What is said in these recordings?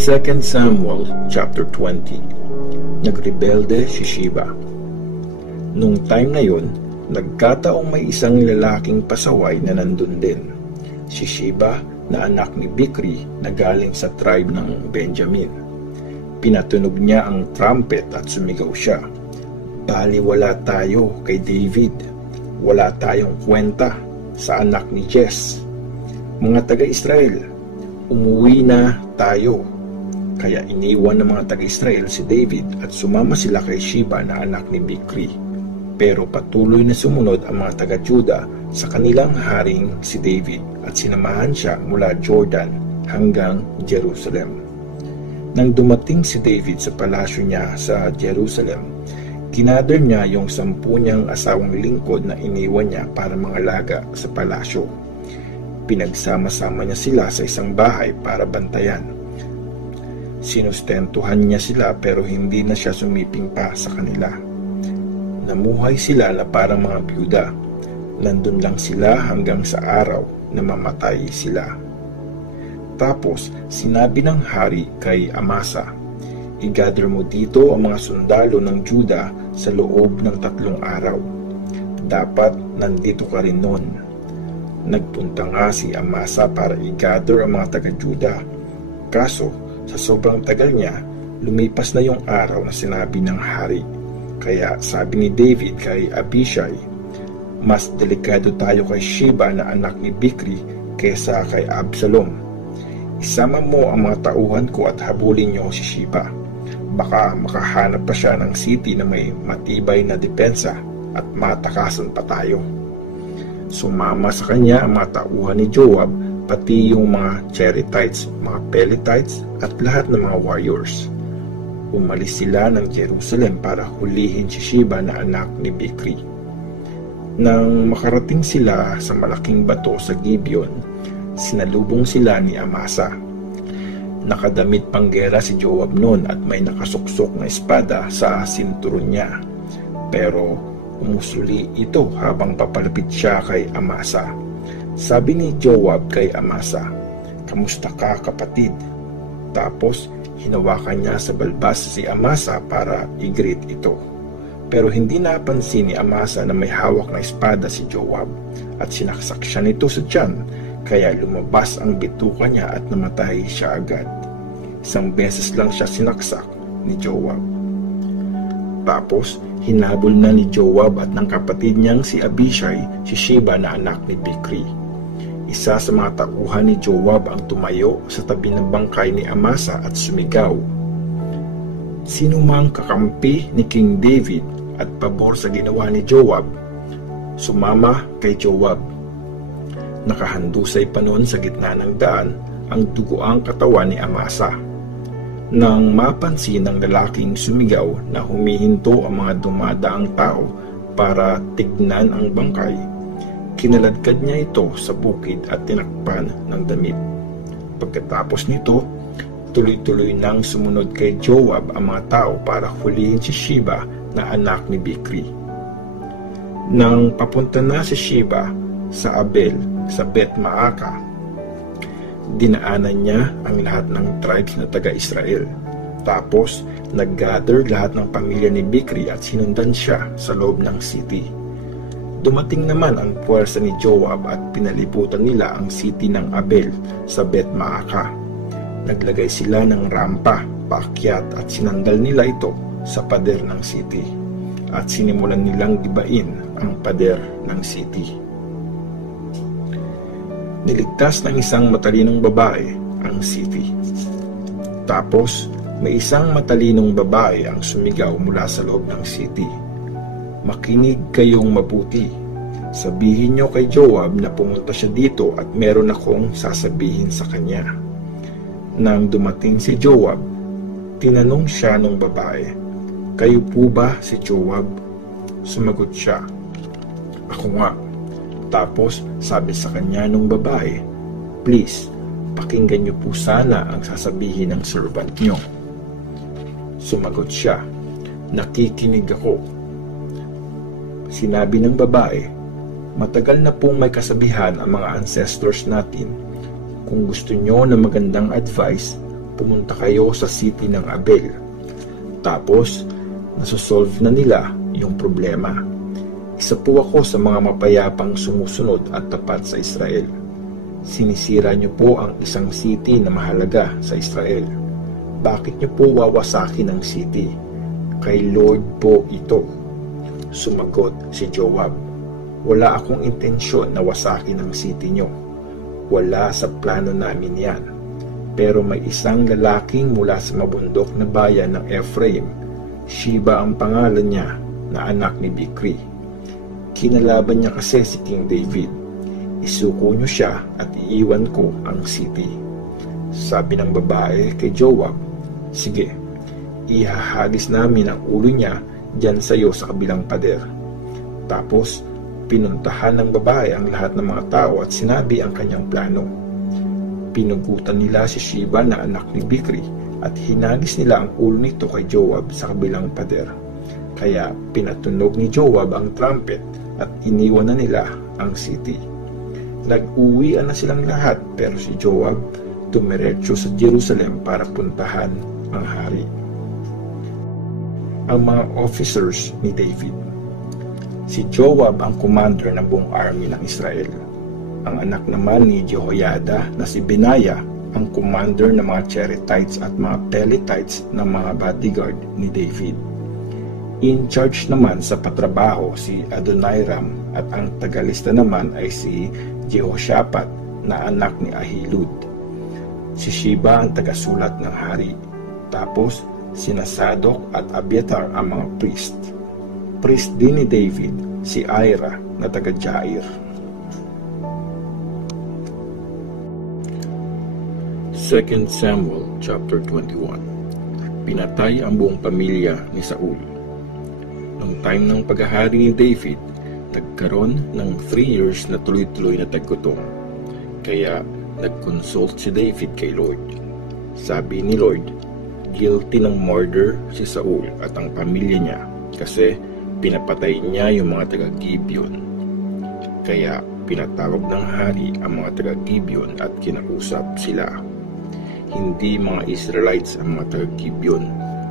2 Samuel chapter 20. Nagrebelde si Sheba. Nung time na yun, nagkataong may isang lalaking pasaway na nandun din, si Sheba na anak ni Bikri na galing sa tribe ng Benjamin. Pinatunog niya ang trumpet at sumigaw siya, "Baliwala tayo kay David, wala tayong kwenta sa anak ni Jess. Mga taga-Israel, umuwi na tayo." Kaya iniwan ng mga taga-Israel si David at sumama sila kay Sheba na anak ni Bikri. Pero patuloy na sumunod ang mga taga-Juda sa kanilang haring si David at sinamahan siya mula Jordan hanggang Jerusalem. Nang dumating si David sa palasyo niya sa Jerusalem, kinadar niya yung 10 niyang asawang lingkod na iniwan niya para mangalaga sa palasyo. Pinagsama-sama niya sila sa isang bahay para bantayan. Sinustentuhan niya sila pero hindi na siya sumiping pa sa kanila. Namuhay sila na parang mga byuda. Nandun lang sila hanggang sa araw na mamatay sila. Tapos sinabi ng hari kay Amasa, "I-gather mo dito ang mga sundalo ng Juda sa loob ng 3 araw. Dapat nandito ka rin nun." Nagpunta nga si Amasa para i-gather ang mga taga-Juda. Kaso sa sobrang tagal niya, lumipas na yung araw na sinabi ng hari. Kaya sabi ni David kay Abishai, "Mas delikado tayo kay Sheba na anak ni Bikri kaysa kay Absalom. Isama mo ang mga tauhan ko at habulin niyo si Sheba. Baka makahanap pa siya ng city na may matibay na depensa at matakasan pa tayo." Sumama sa kanya ang mga tauhan ni Joab, pati yung mga Cherethites, mga Peletites at lahat ng mga warriors. Umalis sila ng Jerusalem para hulihin si Sheba na anak ni Bikri. Nang makarating sila sa malaking bato sa Gibeon, sinalubong sila ni Amasa. Nakadamit panggera si Joab noon at may nakasuksok na espada sa sinturon niya. Pero umusuli ito habang papalapit siya kay Amasa. Sabi ni Joab kay Amasa, "Kamusta ka, kapatid?" Tapos hinawakan niya sa balbas si Amasa para i-greet ito. Pero hindi napansin ni Amasa na may hawak na espada si Joab at sinaksak siya nito sa tiyan, kaya lumabas ang bituka niya at namatay siya agad. 1 beses lang siya sinaksak ni Joab. Tapos hinabol na ni Joab at ng kapatid niyang si Abishai si Sheba na anak ni Bikri. Isa sa mga tauhan ni Joab ang tumayo sa tabi ng bangkay ni Amasa at sumigaw, "Sino mang kakampi ni King David at pabor sa ginawa ni Joab, sumama kay Joab." Nakahandusay pa noon sa gitna ng daan ang dugoang katawan ni Amasa. Nang mapansin ng lalaking sumigaw na humihinto ang mga dumadaang tao para tignan ang bangkay, kinaladkad niya ito sa bukid at tinakpan ng damit. Pagkatapos nito, tuloy-tuloy nang sumunod kay Joab ang mga tao para hulihin si Sheba na anak ni Bikri. Nang papunta na si Sheba sa Abel sa Bet Maaka, dinaanan niya ang lahat ng tribes na taga-Israel. Tapos nag-gather lahat ng pamilya ni Bikri at sinundan siya sa loob ng city. Dumating naman ang puwersa ni Joab at pinalibutan nila ang city ng Abel sa Bet Maaka. Naglagay sila ng rampa, paakyat at sinandal nila ito sa pader ng city. At sinimulan nilang gibain ang pader ng city. Niligtas ng isang matalinong babae ang city. Tapos may isang matalinong babae ang sumigaw mula sa loob ng city, "Makinig kayong mabuti. Sabihin niyo kay Joab na pumunta siya dito at meron akong sasabihin sa kanya." Nang dumating si Joab, tinanong siya ng babae, "Kayo po ba si Joab?" Sumagot siya, "Ako nga." Tapos sabi sa kanya ng babae, "Please, pakinggan niyo po sana ang sasabihin ng servant niyo." Sumagot siya, "Nakikinig ako." Sinabi ng babae, "Matagal na pong may kasabihan ang mga ancestors natin. Kung gusto nyo ng magandang advice, pumunta kayo sa city ng Abel. Tapos, nasosolve na nila yung problema. Isa po ako sa mga mapayapang sumusunod at tapat sa Israel. Sinisira niyo po ang isang city na mahalaga sa Israel. Bakit niyo po wawasakin ang city? Kay Lord po ito. Sumagot si Joab, wala akong intensyon na wasakin ang city niyo. Wala sa plano namin yan. Pero may isang lalaking mula sa mabundok na bayan ng Ephraim, Sheba ang pangalan niya, na anak ni Bikri. Kinalaban niya kasi si King David. Isuko niyo siya at iiwan ko ang city. Sabi ng babae kay Joab, sige, ihahagis namin ang ulo niya diyan sa iyo sa kabilang pader. Tapos, pinuntahan ng babae ang lahat ng mga tao at sinabi ang kanyang plano. Pinugutan nila si Sheba na anak ni Bikri at hinagis nila ang ulo nito kay Joab sa kabilang pader. Kaya pinatunog ni Joab ang trumpet at iniwan na nila ang city. Nag-uwian na silang lahat pero si Joab tumiretso sa Jerusalem para puntahan ang hari. Ang mga officers ni David. Si Joab ang commander ng buong army ng Israel. Ang anak naman ni Jehoiada na si Benaiah ang commander ng mga Cherethites at mga Peletites na mga bodyguard ni David. In charge naman sa patrabaho si Adoniram at ang tagalista naman ay si Jehoshaphat na anak ni Ahilud. Si Sheba ang tagasulat ng hari. Tapos sina Sadok at Abiathar ang mga priest. Priest din ni David si Ira na taga Jair. 2 Samuel chapter 21. Pinatay ang buong pamilya ni Saul. Noong time ng paghahari ni David, nagkaroon ng 3 years na tuloy-tuloy na taggutom. Kaya nag-consult si David kay Lord. Sabi ni Lord, guilty ng murder si Saul at ang pamilya niya kasi pinapatay niya yung mga taga-Gibeon. Kaya pinatawag ng hari ang mga taga-Gibeon at kinausap sila. Hindi mga Israelites ang mga taga-Gibeon,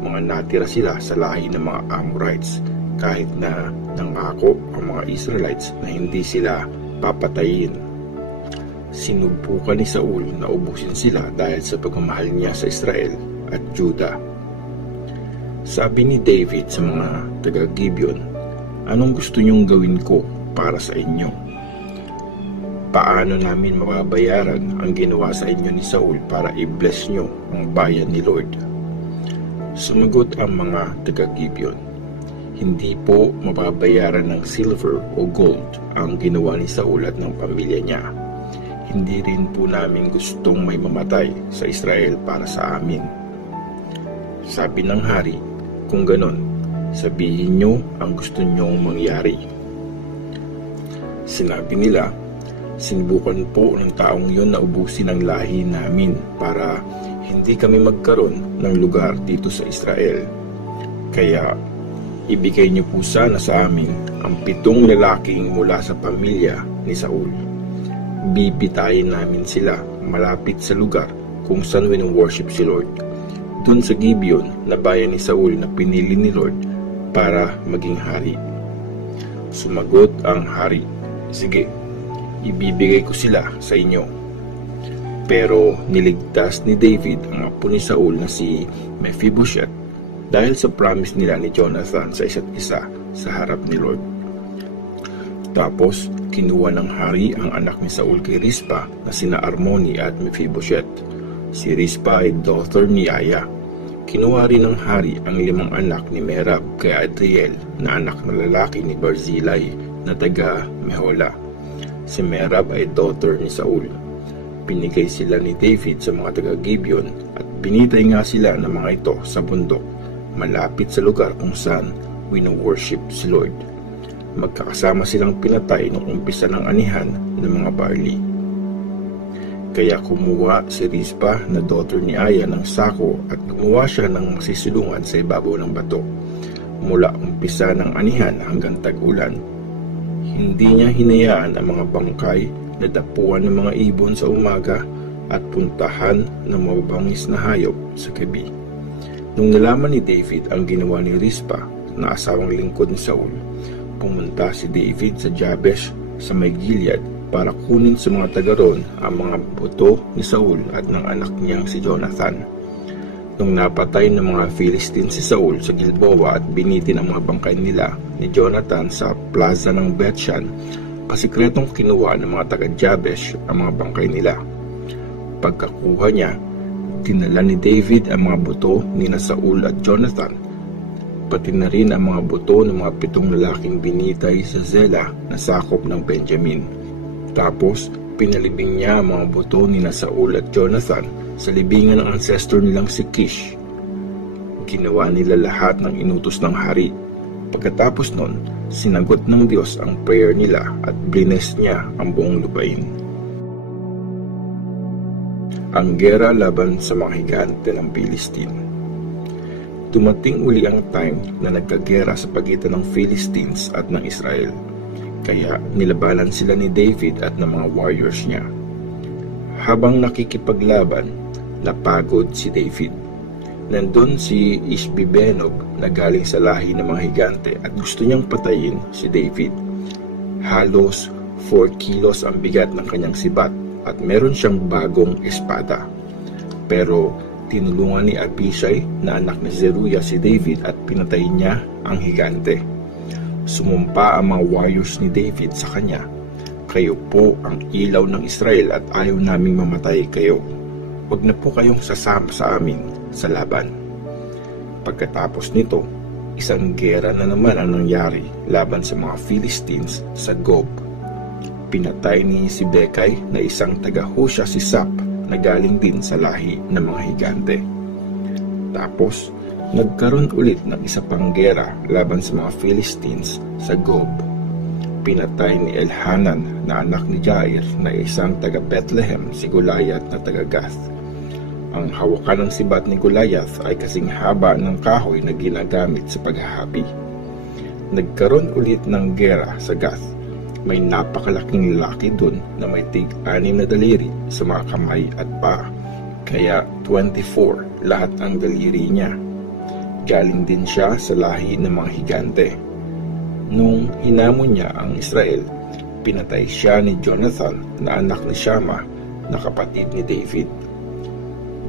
mga natira sila sa lahi ng mga Amorites, kahit na nangako ang mga Israelites na hindi sila papatayin. Sinubukan ni Saul na ubusin sila dahil sa pagmamahal niya sa Israel at Juda. Sabi ni David sa mga taga-Gibeon, anong gusto niyong gawin ko para sa inyo? Paano namin mababayaran ang ginawa sa inyo ni Saul para i-bless nyo ang bayan ni Lord? Sumagot ang mga taga-Gibeon, hindi po mababayaran ng silver o gold ang ginawa ni Saul at ng pamilya niya. Hindi rin po namin gustong may mamatay sa Israel para sa amin. Sabi ng hari, kung ganon, sabihin nyo ang gusto nyong mangyari. Sinabi nila, sinubukan po ng taong yon na ubusin ang lahi namin para hindi kami magkaroon ng lugar dito sa Israel. Kaya ibigay niyo po sana sa amin ang 7 lalaking mula sa pamilya ni Saul. Bibitayin namin sila malapit sa lugar kung saan wino-worship si Lord, dun sa Gibeon na bayan ni Saul na pinili ni Lord para maging hari. Sumagot ang hari, sige, ibibigay ko sila sa inyo. Pero niligtas ni David ang apo ni Saul na si Mephibosheth dahil sa promise nila ni Jonathan sa isa't isa sa harap ni Lord. Tapos kinuha ng hari ang anak ni Saul kay Rispa na sina Armoni at Mephibosheth. Si Rispa ay daughter ni Aya. Kinuha rin ng hari ang 5 anak ni Merab kay Adriel na anak na lalaki ni Barzillai na taga Mehola. Si Merab ay daughter ni Saul. Pinigay sila ni David sa mga taga-Gibeon at binitay nga sila ng mga ito sa bundok, malapit sa lugar kung saan wino-worship si Lord. Magkakasama silang pinatay nung umpisa ng anihan ng mga barley. Kaya kumuha si Rispa na daughter ni Aya ng sako at gumawa siya ng masisilungan sa ibabaw ng bato. Mula umpisa ng anihan hanggang tag-ulan, hindi niya hinayaan ang mga bangkay na dapuan ng mga ibon sa umaga at puntahan ng mababangis na hayop sa gabi. Nung nalaman ni David ang ginawa ni Rizpa na asawang lingkod ni Saul, pumunta si David sa Jabesh sa may Gilead para kunin sa mga taga roon ang mga buto ni Saul at ng anak niyang si Jonathan. Nung napatay ng mga Philistine si Saul sa Gilboa at binitin ang mga bangkay nila ni Jonathan sa plaza ng Bethshan, pasikretong kinuha ng mga taga Jabesh ang mga bangkay nila. Pagkakuha niya, dinala ni David ang mga buto ni Saul at Jonathan, pati na rin ang mga buto ng mga 7 lalaking binitay sa Zela na sakop ng Benjamin. Tapos, pinalibing niya ang mga buto ni Saul at Jonathan sa libingan ng ancestor nilang si Kish. Ginawa nila lahat ng inutos ng hari. Pagkatapos nun, sinagot ng Diyos ang prayer nila at blines niya ang buong lupain. Ang gera laban sa mga higante ng Philistine. Dumating uli ang time na nagkagera sa pagitan ng Philistines at ng Israel. Kaya nilabanan sila ni David at ng mga warriors niya. Habang nakikipaglaban, napagod si David. Nandun si Ishbi-Benob na galing sa lahi ng mga higante at gusto niyang patayin si David. Halos 4 kilos ang bigat ng kanyang sibat at meron siyang bagong espada. Pero tinulungan ni Abishai na anak ni Zeruiah si David at pinatay niya ang higante. Sumumpa ang mga warriors ni David sa kanya, "Kayo po ang ilaw ng Israel at ayaw naming mamatay kayo. Huwag na po kayong sasama sa amin sa laban." Pagkatapos nito, isang gera na naman ang nangyari laban sa mga Philistines sa Gob. Pinatay ni Sibekay na isang taga-Husha si Sap na galing din sa lahi ng mga higante. Tapos, nagkaroon ulit ng isa pang gera laban sa mga Philistines sa Gob. Pinatay ni Elhanan na anak ni Jair na isang taga-Bethlehem si Goliath na taga-Gath. Ang hawakan ng sibat ni Goliath ay kasing haba ng kahoy na ginagamit sa paghahapi. Nagkaroon ulit ng gera sa Gath. May napakalaking lalaki dun na may tig-6 na daliri sa mga kamay at paa. Kaya 24 lahat ang daliri niya. Galing din siya sa lahi ng mga higante. Nung hinamon niya ang Israel, pinatay siya ni Jonathan na anak ni Shammah na kapatid ni David.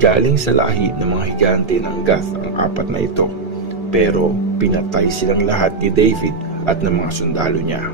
Galing sa lahi ng mga higante ng Gath ang 4 na ito, pero pinatay silang lahat ni David at ng mga sundalo niya.